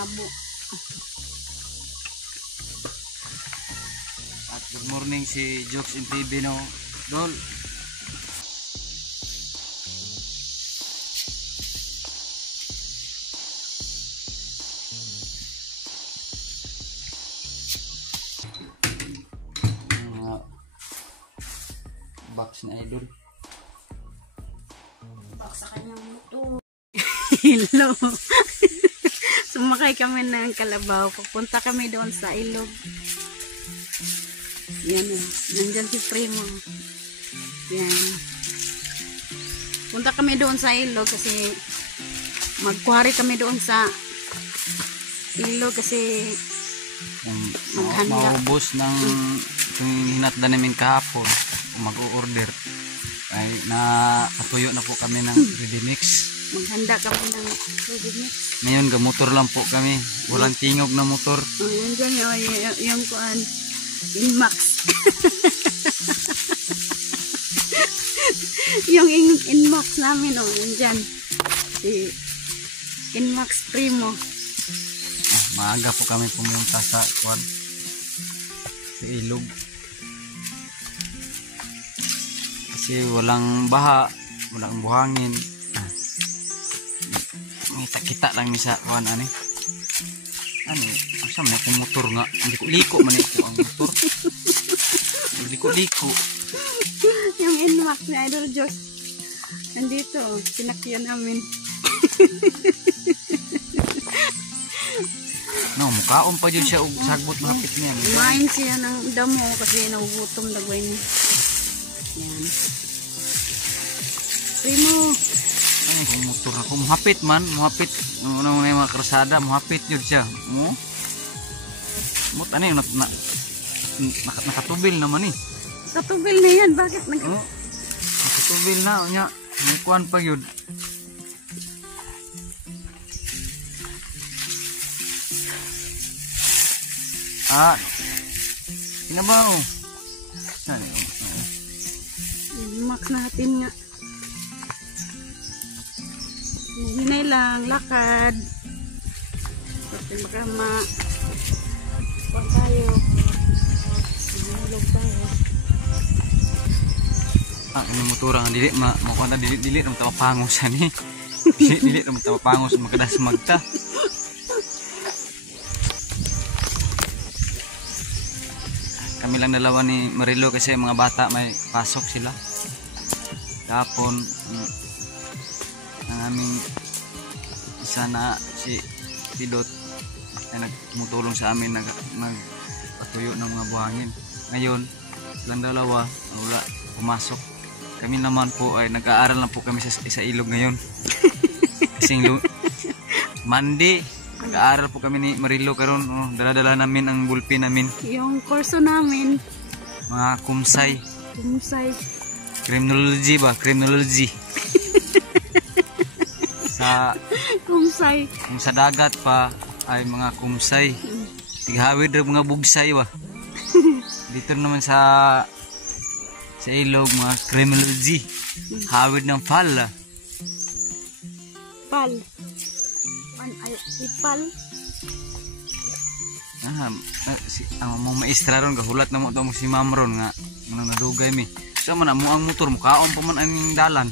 abo. At good morning si Jokes in TV no. Dol. Box na idol. Box sa kanyang motor. Hello. Sumakay kami ng Kalabaw. Pupunta kami doon sa ilog. Yan. Nandyan si Primo. Yan. Punta kami doon sa ilog kasi magkuhari kami doon sa ilog kasi maghanda. Maubos ng hinatda namin kahapon. Mag-order ay nakatuyo na po kami ng ready mix. Maghanda kami ng ready mix. Ngayon gamotor lang po kami, walang tingog na motor. Yan dyan yung kuan Inmax. Yung Inmax namin yan dyan si Inmax Primo. Maaga po kami pumunta sa kuan sa ilog kasi walang baha, walang buhangin. May kita lang sa kuan ani. Asa man ko motor nga, hindi ko liko man ito ang motor. Hindi ko liko. Yung Inmax ni Idol Josh nandito, sinakyan namin. No, mukhaon pa dyan siya og sagbot mahapit niya. Kumain siya ng damo kasi nagugutom dagway niya. Yan. Primo. Ay, kung motor na. Kung muhapit man, muhapit. Ano mga mga krasada, muhapit yun siya. Mo? Ano yun? Nakatubil naman eh. Nakatubil na yan. Bakit? Nakatubil na. May kuhan pa yun. Kinabaw. Max natin nga. Hinay lang, lakad. Kasi baka kuhan tayo. Mahulog tayo. Ang motorang dili makuha na dili ng tawapangos ani. Dili ng tawapangos magkadas magta. Kami lang dalawa ni Marilo kasi mga bata may pasok sila. Tapon ang aming isa na si Dot ay nagtumutulong sa amin magpatuyo ng mga buhangin. Ngayon, silang dalawa wala pumasok. Kami naman po ay nag-aaral lang po kami sa ilog ngayon. Kasing Monday, nag-aaral po kami ni Marilo karon. Dala-dala namin ang bulpin namin. Yung kurso namin. Mga kumsay. Kumsay. Criminology ba? Criminology. Kumsay. Kung sa dagat pa ay mga kumsay. Tighawid rin mga bugsay ba? Dito naman sa ilog mga criminology. Hawid ng pal. Pal. Ipal. Ang mga maestra ron gahulat na mo si Ma'am ron nga nang nadugay mi. So man mo ang motor mukaon pa man ang dalan.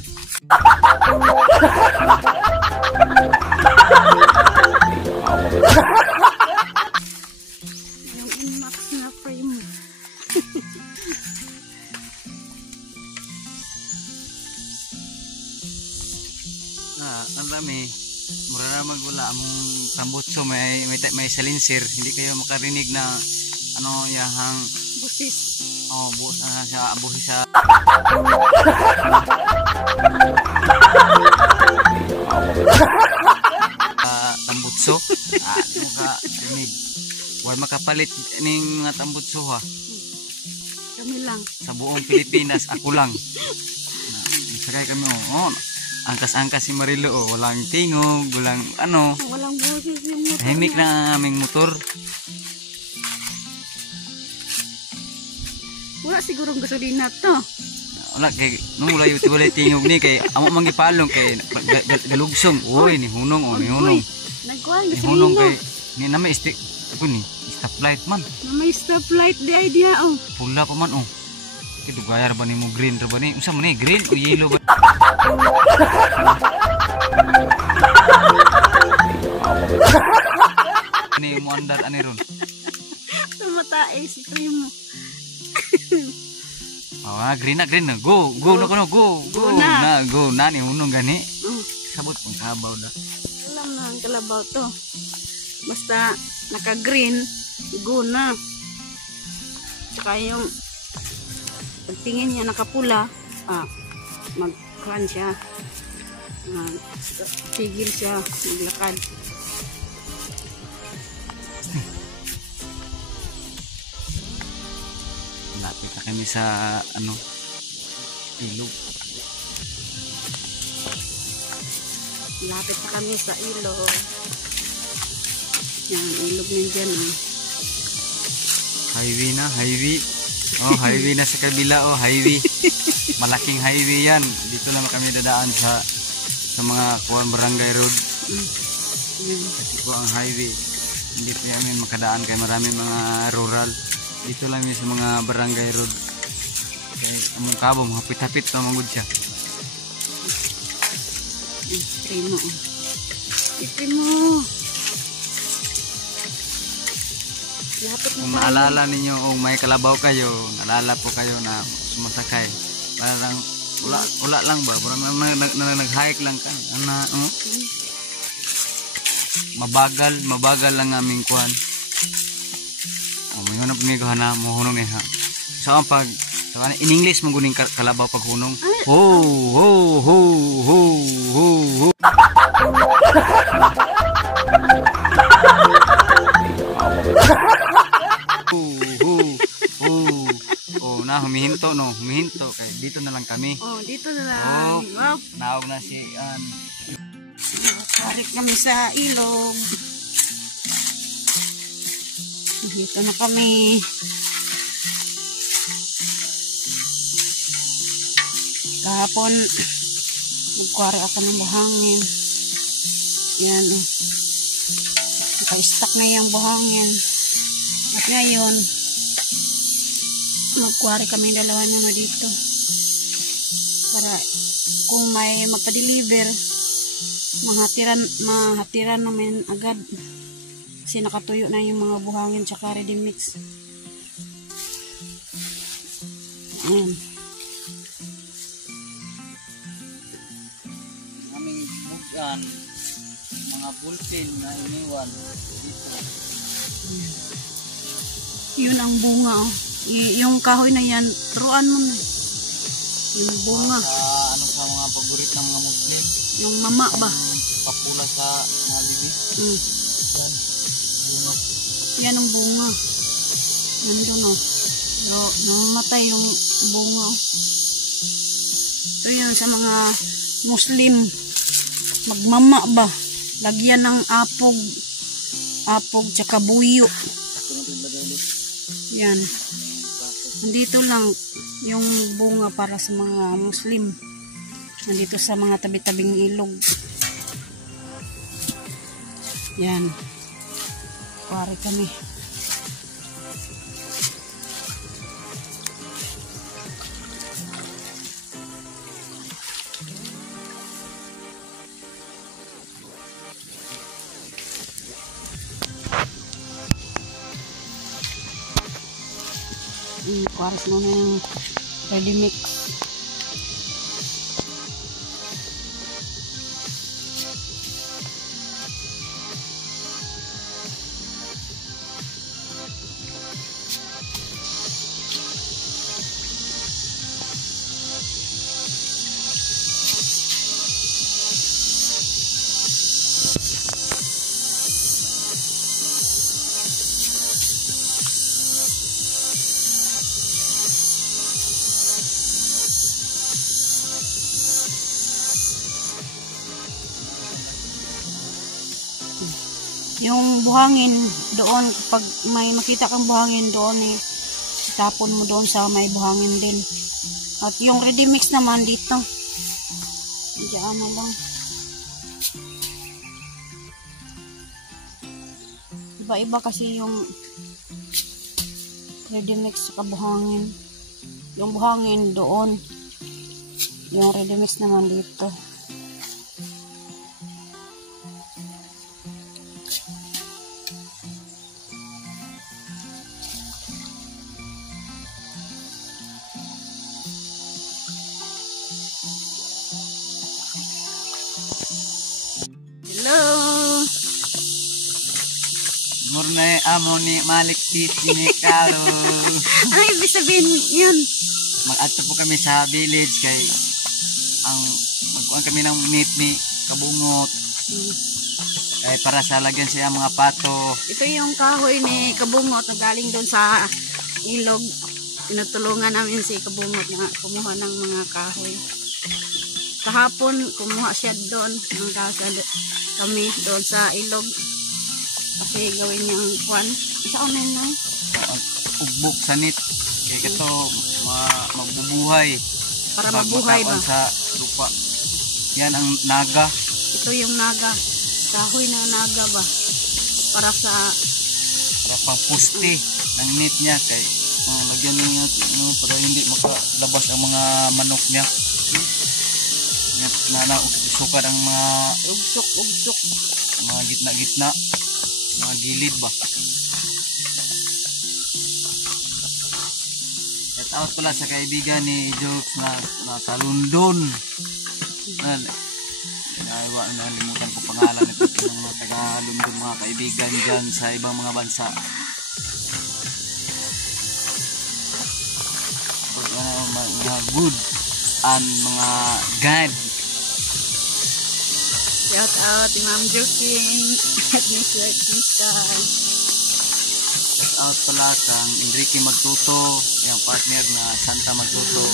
Yung Inmax na frame. Ang dami. Mura na magwala among tambutso may salinser, hindi kayo makarinig na yahang busis. Buhos sa tambutso. Makarinig. Huwag makapalit ning mga tambutso ha. Kami lang. Sa buong Pilipinas, ako lang. Sakay kami angkas-angkas si Marilo walang tingog, walang walang boses yung motor. Tahimik na ang aming motor. Wala sigurong gasolina to. Wala kay wala yung tiwalay tingog ni kay amo manggipalong kay galugsong. Oy ni hunong ni hunong. Nagkuhan gasolina. Ni na may ni stoplight man. Na may stoplight di idea oh. Pula pa man oh. Kito gayar ba nimo green ra ba ni? Unsa man ni green o yellow ba? Ni mo andar ani ron. Sa mata si primo. Green na. Go na kono, go na ni unong gani. Sabot kung kabaw da. Alam na ang kalabaw to. Basta naka-green, go na. Tsaka yung pagtingin niya nakapula, mag-run siya. Tigil siya, maglakad. Lapit na kami sa ilog. Lapit na kami sa ilog. Yan, ilog nandyan oh. Highway na, highway. Oh, highway na sa kabila oh, highway. Malaking highway yan. Dito lang kami dadaan sa mga barangay road. Kasi po ang highway. Hindi po namin makadaan kaya marami mga rural. Dito lang yun sa mga barangay road. Kaya among kabom, hapit-hapit na mangod siya. Primo oh. Primo. Kung maalala ninyo o may kalabaw kayo, naalala po kayo na sumasakay. Parang wala lang ba? Parang nag-hike lang ka. Mabagal lang aming kuhan. May hunong pamigahan na, mahunong eh ha. So ang in English mong guning kalabaw pag hunong. Ho, ho, ho, ho, ho, ho. Humihinto kay dito na lang kami. Oh, dito na lang. Wow. Naog na si tarik kami sa ilog. Dito na kami. Kahapon magkuwari ako ng buhangin. Yan oh. Naka-stack na yung buhangin. At ngayon magkuwari kami dalawa na dito para kung may magpa-deliver mahatiran namin agad kasi nakatuyo na yung mga buhangin tsaka ready mix. Ayan. Aming bugan mga bulpin na iniwan dito. Yun ang bunga oh. Yung kahoy na yan, turuan mo na. Yung bunga. Sa mga paborit ng mga Muslim. Yung mama ba? Papula sa mga bibi. Yan. Bunga. Yan ang bunga. Nandun o. So, namatay yung bunga o. Ito yun sa mga Muslim. Magmama ba? Lagyan ng apog tsaka buyo. Yan. Nandito lang yung bunga para sa mga Muslim. Nandito sa mga tabi-tabing ilog. Yan. Kuwari kami. Kuwaris mo na yung ready mix. Yung buhangin doon, kapag may makita kang buhangin doon itapon mo doon sa may buhangin din. At yung ready mix naman dito. Diyan na lang. Iba-iba kasi yung ready mix sa buhangin. Yung buhangin doon. Yung ready mix naman dito. Hello. Murna amo ni Malik Titi Kalo. Ano ibig sabihin yun? Mag-ato po kami sa village kay ang magkuhan kami ng meat ni kabungot. Kay para sa lagyan siya mga pato. Ito yung kahoy ni Kabungot na galing doon sa ilog. Tinutulungan namin si Kabungot na kumuha ng mga kahoy. Kahapon kumuha siya doon. Kami doon sa ilog. Kasi gawin niyang kwan. Saan na yun? Ugbok sanit. Kaya ito magbubuhay. Para mabuhay ba? Sa lupa. Yan ang naga. Ito yung naga. Kahoy na naga ba? Para pang puste ng net niya. Kaya lagyan niya para hindi makalabas ang mga manok niya. Usukan ang mga ugsok. Mga gitna-gitna. Mga gilid ba? Shout out pala sa kaibigan ni Jokes na nasa London. Nalimutan ko pangalan nito ng mga taga-London, mga kaibigan dyan sa ibang mga bansa. Mga good and mga God. Shout out ni Ma'am Joking at ni Sir Kisan. Shout out pala kang Enrique Magtuto, yung partner na Santa Magtuto.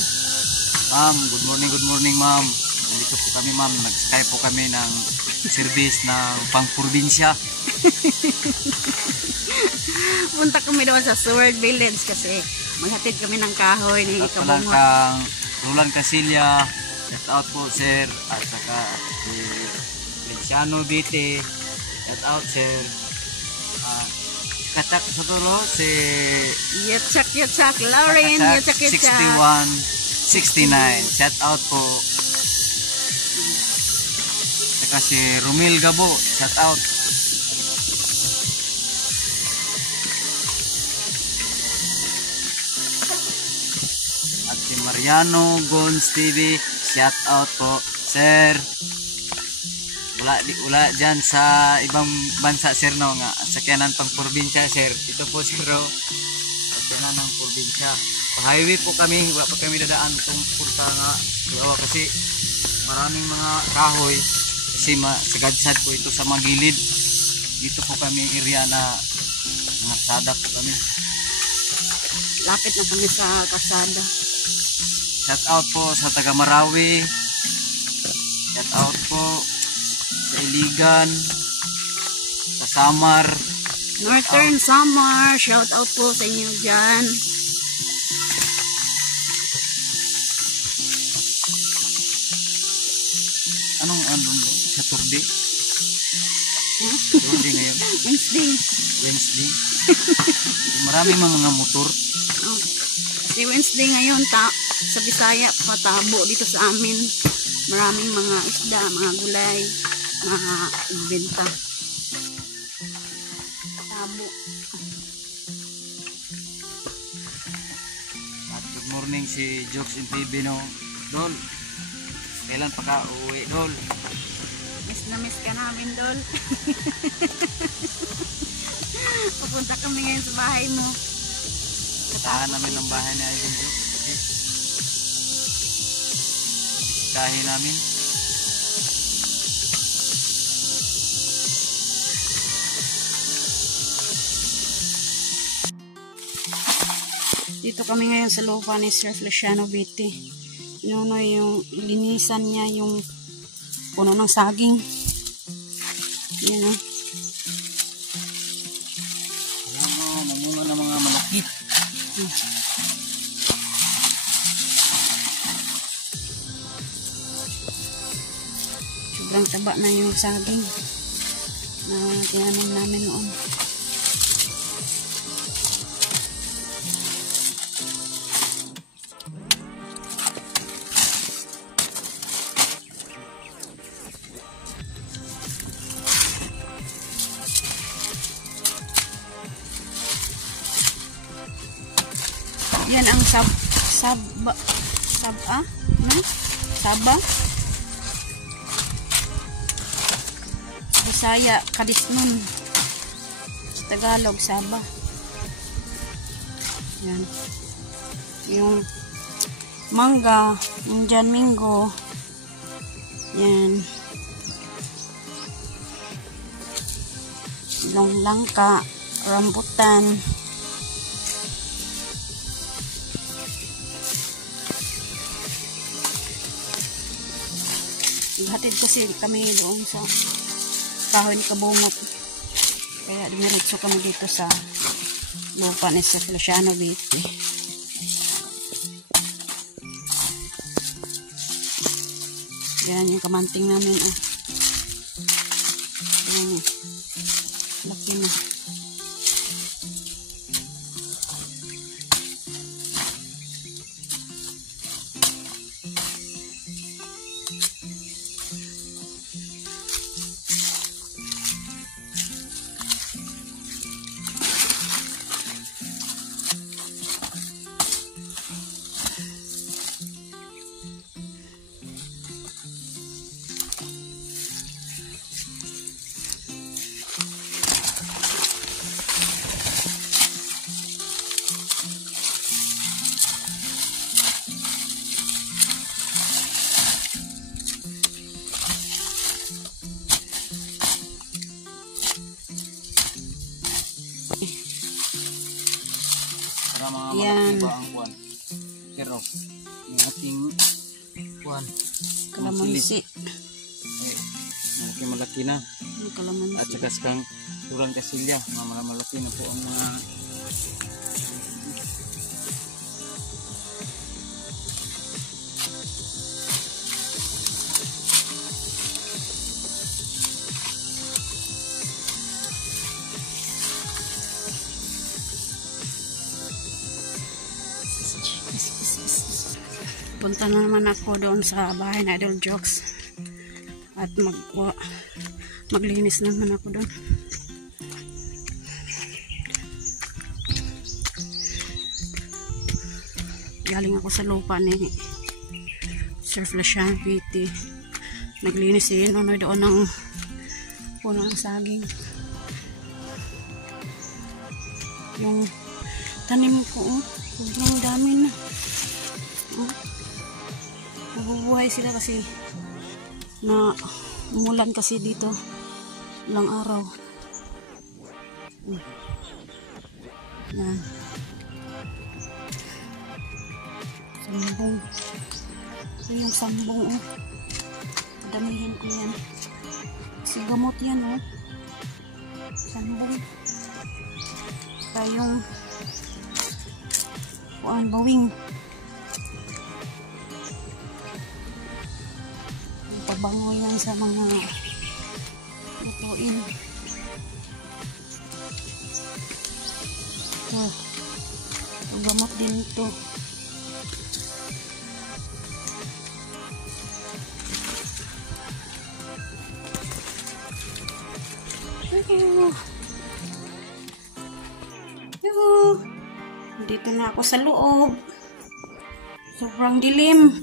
Ma'am, good morning ma'am. Nandito po kami ma'am, nag-skype po kami ng service ng pang-probinsya. Punta kami doon sa Sword Village kasi maghatid kami ng kahoy ni Kabungot. At pala kang Roland Casilya, shout out po sir, at saka si Feliciano Bite, shout out sir. Katak sa tulo si Yatsak Lauren, Yatsak 6169, shout out po. Saka si Romil Gabo, shout out. At si Mariano Gons TV, shout out po sir. Wala dyan sa ibang bansa sir no nga sakyanan pang probinsya sir. Ito po sir o sakyanan ng probinsya. Pa-highway po kami, wala pa kami dadaan itong purta nga kasi maraming mga kahoy kasi sagadsad po ito sa mga gilid. Dito po kami area na mga sada po kami. Lapit na kami sa kasada. Shout out po sa taga Marawi. Shout out po sa Iligan, sa Samar, Northern Samar, shout out po sa inyo dyan. Anong Saturday? Saturday ngayon? Wednesday. Marami mga motor. Si Wednesday ngayon sa Bisaya patabo dito sa amin. Maraming mga isda, mga gulay, mga ibenta. Tabo. At good morning si Jokes in TV no. Dol, kailan pa ka uuwi Dol? Miss na miss ka namin Dol. Pupunta kami ngayon sa bahay mo. Katahan namin ng bahay ni Idol Jokes. Okay. Bisitahin namin. Dito kami ngayon sa lupa ni Sir Feliciano Bite. Yung linisan niya yung puno ng saging. Yan o. Namunga ng mga malakit. Sobrang taba na yung saging na tinanim namin noon. Yan ang saba, no? Saba. Bisaya, kadisnon. Sa Tagalog, saba. Yan. Yung mangga, Indian mango. Yan. Longlangka, rambutan. Hatid kasi kami doon sa kahoy ni Kabungot. Kaya dumiretso kami dito sa lupa ni sa Feliciano Beach. Yan yung kamanting namin. Yan. Laki na. Para mga Yan. malaki ba ang buwan. Pero yung ating buwan, Kalamansi. malaki na. Yung kalamansi. At saka skang turang kasilya, mga malaki na po ang mga Punta na naman ako doon sa bahay na Idol Jokes at maglinis naman ako doon. Galing ako sa lupa ni Sir Feliciano Beach. Naglinis din ano doon ng puno ng saging. Yung tanim ko, sobrang dami na. Nabubuhay sila kasi na umulan kasi dito ilang araw. Yan. Sambong. Ito yung sambong. Padamihin ko yan. Kasi gamot yan. Sambong. Tayong bawing. Pabango yan sa mga lutuin. Ito. Ang gamot din ito. Dito na ako sa loob. Sobrang dilim.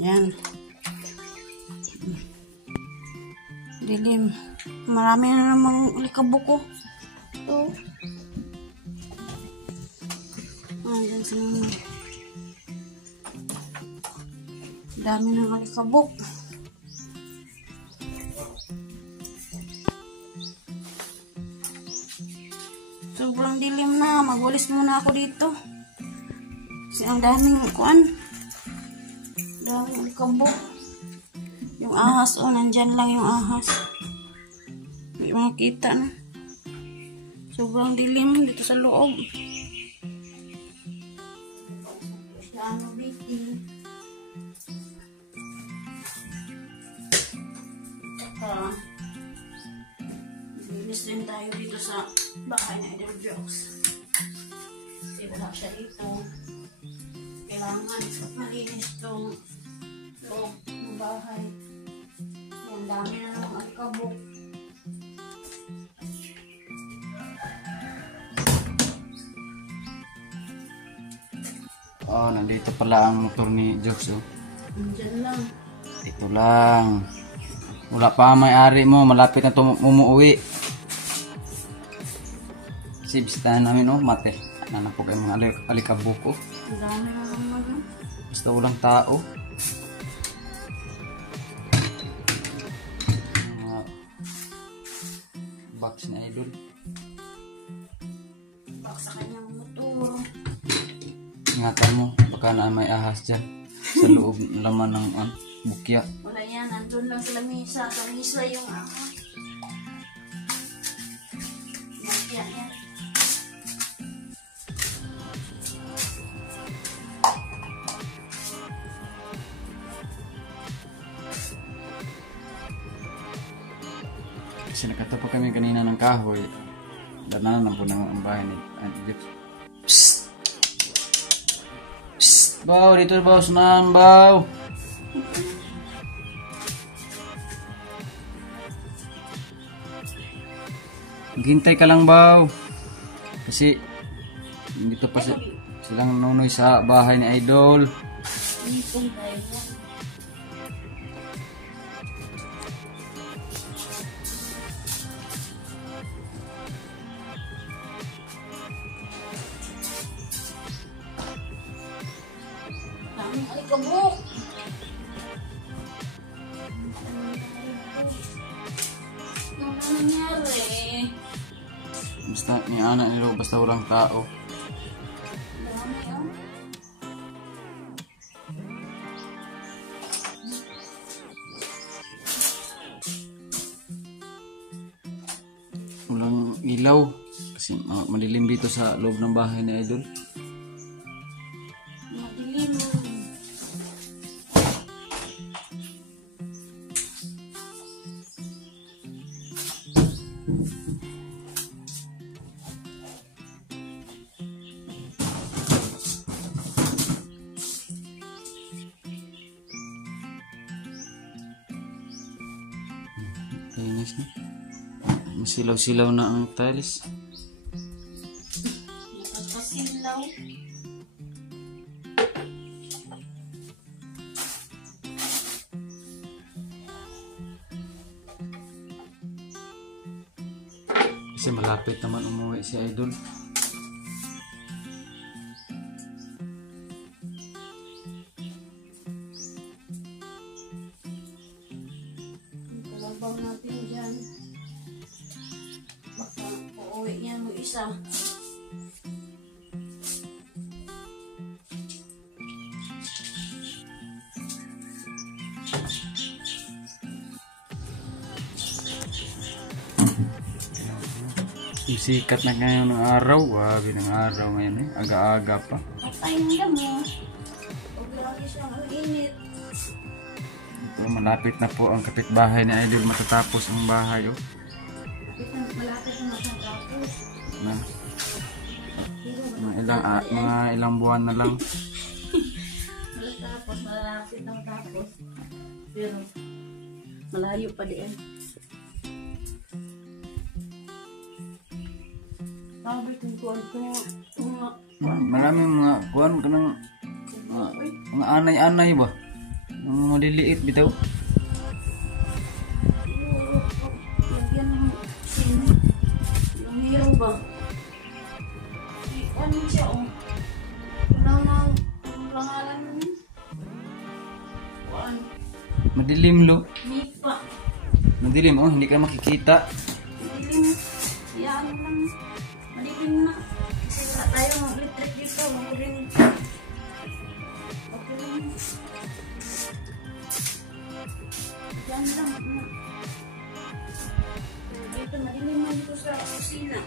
Yan. Dilim. Marami na namang likabok ko. Ito. Dyan sa mga. Dami ng alikabok. Sobrang dilim na. Magwalis muna ako dito. Kasi ang daming kuan. Daming alikabok. Yung ahas, nandyan lang yung ahas. May makita na. Sobrang dilim dito sa loob. Ano bitin. Linis din tayo dito sa bahay na Idol Jokes. Kasi wala siya dito. Kailangan malinis itong loob ng bahay. Yan, dami na ng alikabok. Oh, nandito pala ang motor ni Jokes. Oh. Diyan lang. Ito lang. Wala pa ang may-ari mo. Malapit na umuwi. Kasi bisitahan namin, oh, mate. Nanapog ang mga alikabok, oh. Ang dami na naman. Basta walang tao. Mga box ni Idol. Bak sa kanyang motor. Ingatan mo, baka na may ahas dyan. Sa loob laman ng bukya. Wala yan, nandun lang sa lamisa. Sa lamisa yung Magya yan. Kasi nakatapo kami kanina ng kahoy. Dananan po ng ang bahay ni Jeff. Psst! Psst! Baw! Dito baw! Sunahan baw! Maghintay ka lang baw! Kasi dito pa silang nunoy sa bahay ni Idol. Ipong tayo yan. Daming alikabok. Ano nangyari? Basta ni anak nila, basta walang tao. Dami ah. Walang ilaw. Kasi madilim dito sa loob ng bahay ni Idol. Madilim. Linis na. Masilaw-silaw na ang tiles. Nakakasilaw. Kasi malapit naman umuwi si Idol. Kalabang natin dyan. Baka uuwi niya mo isa. Sikat na ngayon ng araw. Wabi ng araw ngayon eh. Aga-aga pa. Patayin niya mo. Huwag lagi siyang init. Ito, malapit na po ang kapitbahay ni Idol. Matatapos ang bahay. Oh. Malapit na matapos. Na, mga ilang buwan na lang. Malatapos, malapit na matapos. Pero malayo pa din. Sabi kong kuwan ko. Maraming mga kuwan ka ng mga anay-anay ba? Mga maliliit bitaw. Lagyan ng sino. Lumiro ba? Ano siya oh. Ang langalan mo. Kuwan. Madilim lo. Mipa. Madilim oh, hindi ka makikita. Madilim. Yan lang. Madilim na. Kasi wala tayong electric dito. Madilim. Okay lang. Yan lang. Dito madilim na dito sa kusina.